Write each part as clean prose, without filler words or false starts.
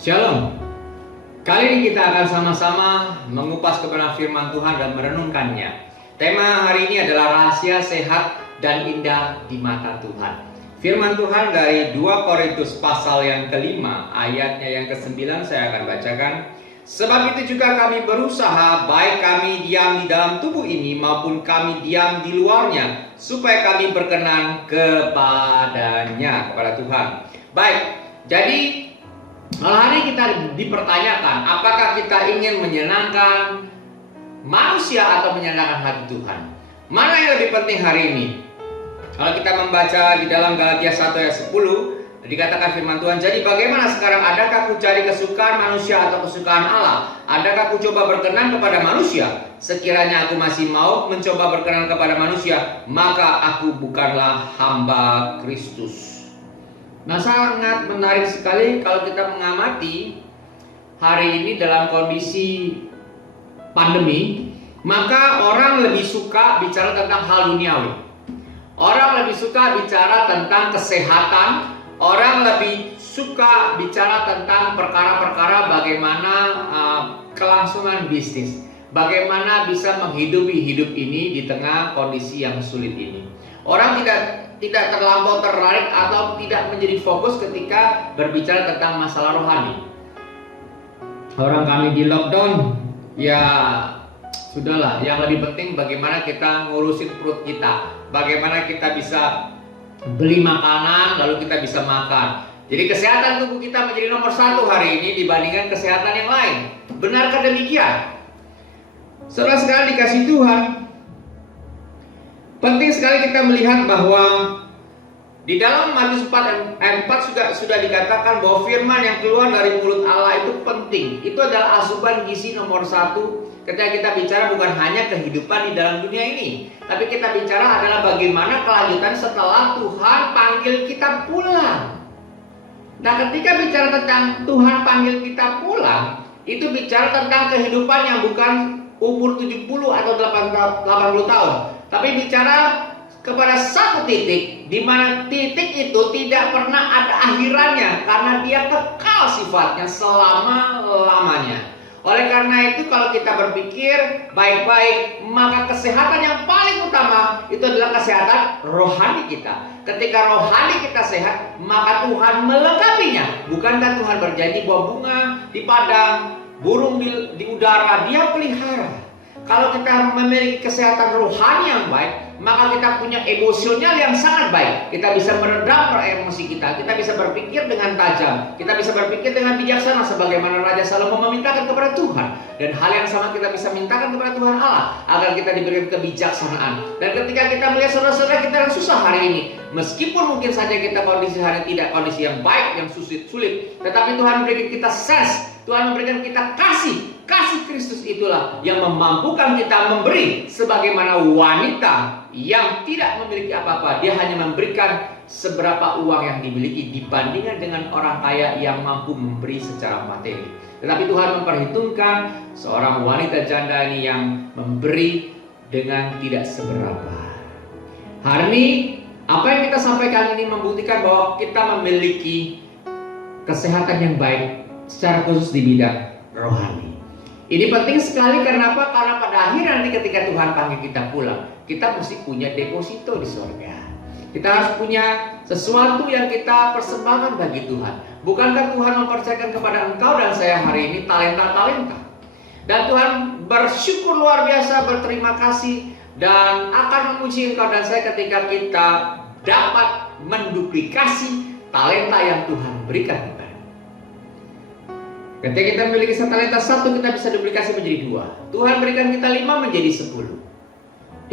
Shalom. Kali ini kita akan sama-sama mengupas kebenaran firman Tuhan dan merenungkannya. Tema hari ini adalah rahasia sehat dan indah di mata Tuhan. Firman Tuhan dari 2 Korintus pasal yang kelima, ayatnya yang ke-9 saya akan bacakan. Sebab itu juga kami berusaha, baik kami diam di dalam tubuh ini maupun kami diam di luarnya, supaya kami berkenan kepadanya, kepada Tuhan. Baik, jadi malam hari kita dipertanyakan, apakah kita ingin menyenangkan manusia atau menyenangkan hati Tuhan? Mana yang lebih penting hari ini? Kalau kita membaca di dalam Galatia 1 ayat 10, dikatakan firman Tuhan, jadi bagaimana sekarang? Adakah ku cari kesukaan manusia atau kesukaan Allah? Adakah ku coba berkenan kepada manusia? Sekiranya aku masih mau mencoba berkenan kepada manusia, maka aku bukanlah hamba Kristus. Nah, sangat menarik sekali kalau kita mengamati hari ini dalam kondisi pandemi, maka orang lebih suka bicara tentang hal duniawi. Orang lebih suka bicara tentang kesehatan, orang lebih suka bicara tentang perkara-perkara bagaimana kelangsungan bisnis, bagaimana bisa menghidupi hidup ini di tengah kondisi yang sulit ini. Orang tidak terlampau tertarik atau tidak menjadi fokus ketika berbicara tentang masalah rohani. Orang kami di lockdown, ya sudahlah, yang lebih penting bagaimana kita ngurusin perut kita, bagaimana kita bisa beli makanan lalu kita bisa makan. Jadi kesehatan tubuh kita menjadi nomor 1 hari ini dibandingkan kesehatan yang lain. Benarkah demikian? Saudara sekalian dikasih Tuhan, penting sekali kita melihat bahwa di dalam Matius 4 ayat 4 sudah dikatakan bahwa firman yang keluar dari mulut Allah itu penting. Itu adalah asupan gizi nomor 1 ketika kita bicara bukan hanya kehidupan di dalam dunia ini, tapi kita bicara adalah bagaimana kelanjutan setelah Tuhan panggil kita pulang. Nah, ketika bicara tentang Tuhan panggil kita pulang, itu bicara tentang kehidupan yang bukan umur 70 atau 80 tahun, tapi bicara kepada satu titik di mana titik itu tidak pernah ada akhirannya karena dia kekal sifatnya selama-lamanya. Oleh karena itu kalau kita berpikir baik-baik, maka kesehatan yang paling utama itu adalah kesehatan rohani kita. Ketika rohani kita sehat, maka Tuhan melengkapinya. Bukankah Tuhan berjanji bahwa bunga di padang, burung di udara dia pelihara? Kalau kita memiliki kesehatan rohani yang baik, maka kita punya emosional yang sangat baik. Kita bisa meredam emosi kita. Kita bisa berpikir dengan tajam. Kita bisa berpikir dengan bijaksana sebagaimana Raja Salomo memintakan kepada Tuhan. Dan hal yang sama kita bisa mintakan kepada Tuhan Allah agar kita diberikan kebijaksanaan. Dan ketika kita melihat saudara-saudara kita yang susah hari ini, meskipun mungkin saja kita kondisi hari ini tidak kondisi yang baik, yang sulit, tetapi Tuhan memberikan kita sense, Tuhan memberikan kita kasih Kristus itulah yang memampukan kita memberi sebagaimana wanita yang tidak memiliki apa-apa. Dia hanya memberikan seberapa uang yang dimiliki dibandingkan dengan orang kaya yang mampu memberi secara materi. Tetapi Tuhan memperhitungkan seorang wanita janda ini yang memberi dengan tidak seberapa. Hari ini apa yang kita sampaikan ini membuktikan bahwa kita memiliki kesehatan yang baik secara khusus di bidang rohani. Ini penting sekali karena apa? Karena pada akhir nanti ketika Tuhan panggil kita pulang, kita mesti punya deposito di surga. Kita harus punya sesuatu yang kita persembahkan bagi Tuhan. Bukankah Tuhan mempercayakan kepada engkau dan saya hari ini talenta-talenta? Dan Tuhan bersyukur luar biasa, berterima kasih dan akan memuji engkau dan saya ketika kita dapat menduplikasi talenta yang Tuhan berikan kepada. Ketika kita memiliki talenta 1, kita bisa duplikasi menjadi 2. Tuhan berikan kita 5 menjadi 10.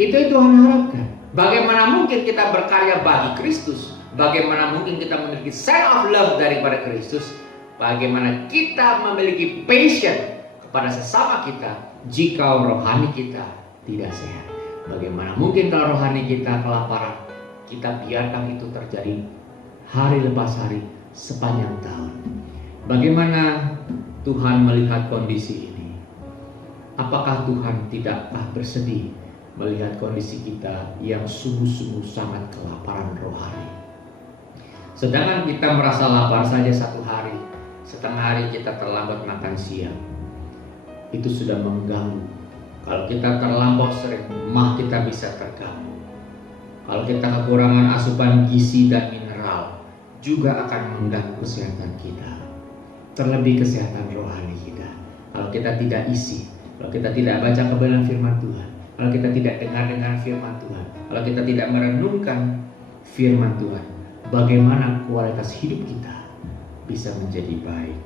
Itu yang Tuhan harapkan. Bagaimana mungkin kita berkarya bagi Kristus? Bagaimana mungkin kita memiliki sense of love daripada Kristus? Bagaimana kita memiliki passion kepada sesama kita jika rohani kita tidak sehat? Bagaimana mungkin kalau rohani kita kelaparan, kita biarkan itu terjadi hari lepas hari sepanjang tahun? Bagaimana Tuhan melihat kondisi ini? Apakah Tuhan tidakkah bersedih melihat kondisi kita yang sungguh-sungguh sangat kelaparan rohani? Sedangkan kita merasa lapar saja satu hari, setengah hari kita terlambat makan siang, itu sudah mengganggu. Kalau kita terlampau sering, mah kita bisa terganggu. Kalau kita kekurangan asupan gizi dan mineral, juga akan mengganggu kesehatan kita. Terlebih kesehatan rohani kita. Kalau kita tidak isi, kalau kita tidak baca kebenaran firman Tuhan, kalau kita tidak dengar firman Tuhan, kalau kita tidak merenungkan firman Tuhan, bagaimana kualitas hidup kita bisa menjadi baik.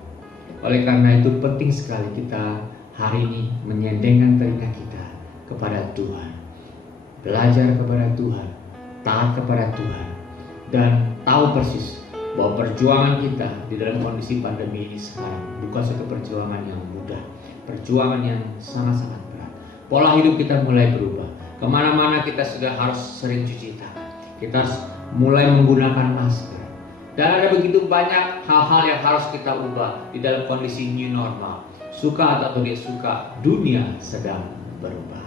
Oleh karena itu penting sekali kita hari ini menyendengkan telinga kita kepada Tuhan, belajar kepada Tuhan, taat kepada Tuhan, dan tahu persis bahwa perjuangan kita di dalam kondisi pandemi ini sekarang bukan suatu perjuangan yang mudah, perjuangan yang sangat-sangat berat. Pola hidup kita mulai berubah. Kemana-mana kita sudah harus sering cuci tangan, kita harus mulai menggunakan masker, dan ada begitu banyak hal-hal yang harus kita ubah di dalam kondisi new normal. Suka atau tidak suka, dunia sedang berubah.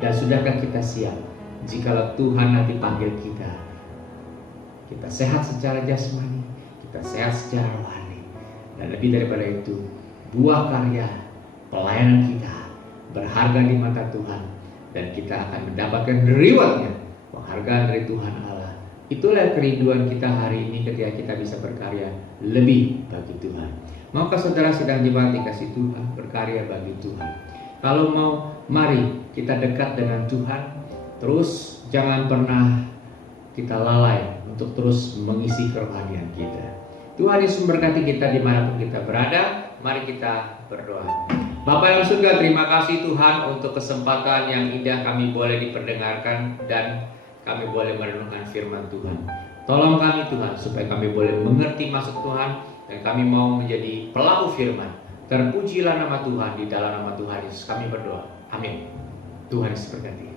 Dan sudahkah kita siap jikalau Tuhan nanti panggil kita? Kita sehat secara jasmani, kita sehat secara rohani, dan lebih daripada itu, buah karya pelayanan kita berharga di mata Tuhan, dan kita akan mendapatkan rewardnya, penghargaan dari Tuhan Allah. Itulah kerinduan kita hari ini ketika kita bisa berkarya lebih bagi Tuhan. Maukah saudara sedang jemaat dikasih Tuhan berkarya bagi Tuhan? Kalau mau, mari kita dekat dengan Tuhan. Terus jangan pernah kita lalai untuk terus mengisi kerohanian kita. Tuhan Yesus memberkati kita dimanapun kita berada. Mari kita berdoa. Bapa yang surga, terima kasih Tuhan untuk kesempatan yang indah kami boleh diperdengarkan dan kami boleh merenungkan firman Tuhan. Tolong kami Tuhan supaya kami boleh mengerti maksud Tuhan dan kami mau menjadi pelaku firman. Terpujilah nama Tuhan, di dalam nama Tuhan Yesus kami berdoa. Amin. Tuhan Yesus berkati.